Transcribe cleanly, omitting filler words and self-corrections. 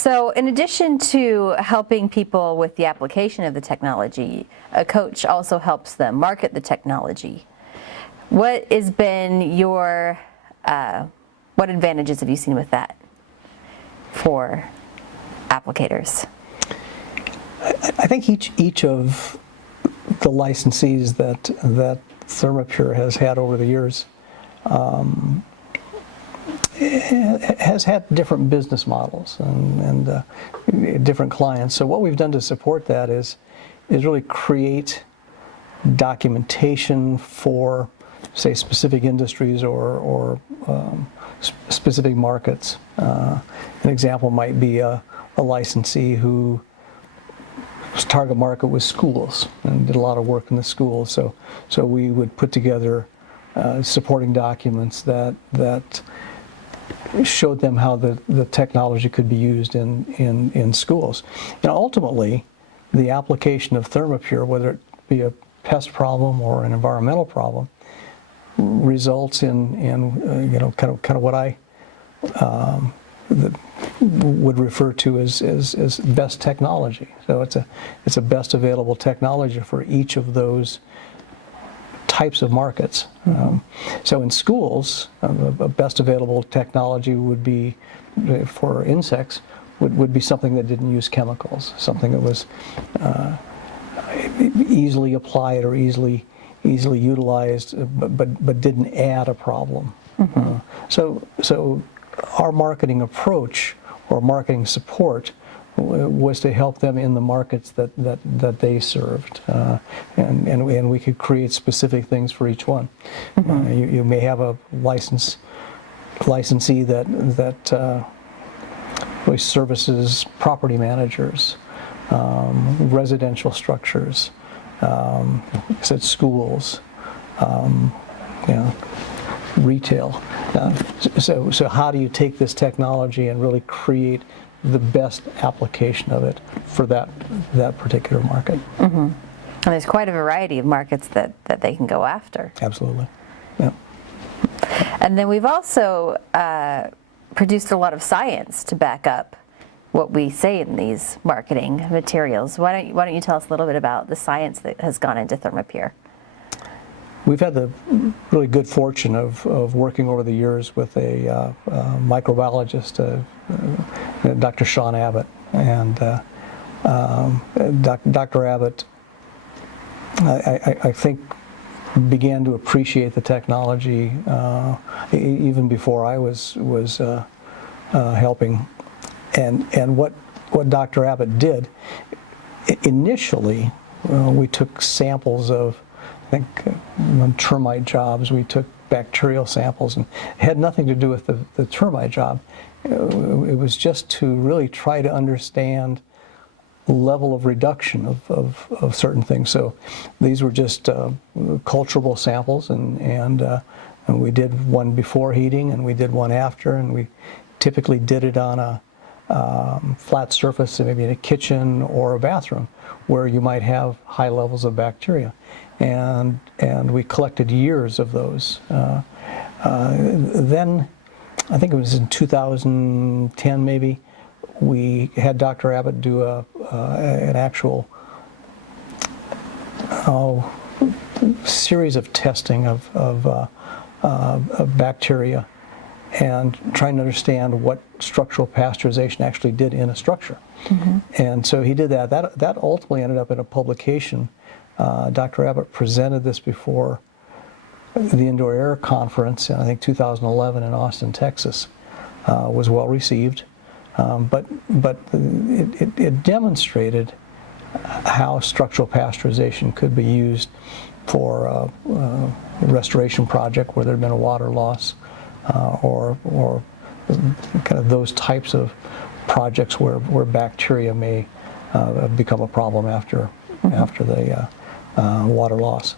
So in addition to helping people with the application of the technology, a coach also helps them market the technology. What has been your, what advantages have you seen with that for applicators? I think each of the licensees that ThermaPure has had over the years has had different business models and different clients. So what we've done to support that is really create documentation for, say, specific industries or specific markets. An example might be a licensee whose target market was schools and did a lot of work in the schools. So we would put together supporting documents that showed them how the technology could be used in schools. And ultimately, the application of ThermaPure, whether it be a pest problem or an environmental problem, results in kind of what I would refer to as best technology. So it's a best available technology for each of those types of markets. So in schools, a best available technology would be, for insects, would be something that didn't use chemicals, something that was easily applied or easily utilized, but didn't add a problem. So our marketing approach or marketing support was to help them in the markets that they served, and we could create specific things for each one. You may have a licensee that really services property managers, residential structures, said schools, retail. So how do you take this technology and really create the best application of it for that particular market? And there's quite a variety of markets that they can go after. Absolutely. Yeah. And then we've also produced a lot of science to back up what we say in these marketing materials. Why don't you tell us a little bit about the science that has gone into ThermaPure? We've had the really good fortune of working over the years with a microbiologist, Dr. Sean Abbott, and Dr. Abbott, I think, began to appreciate the technology even before I was helping. And what Dr. Abbott did initially, we took samples of, I think, on termite jobs. We took bacterial samples, and it had nothing to do with the termite job. It was just to really try to understand the level of reduction of certain things. So these were just culturable samples, and we did one before heating, and we did one after, and we typically did it on a flat surface, maybe in a kitchen or a bathroom, where you might have high levels of bacteria. And we collected years of those. Then, I think it was in 2010 maybe, we had Dr. Abbott do an actual series of testing of bacteria and trying to understand what structural pasteurization actually did in a structure. And so he did that. That ultimately ended up in a publication. Dr. Abbott presented this before the Indoor Air Conference in, I think, 2011 in Austin, Texas. Was well received, but it demonstrated how structural pasteurization could be used for a restoration project where there had been a water loss, or kind of those types of projects where bacteria may become a problem after the water loss.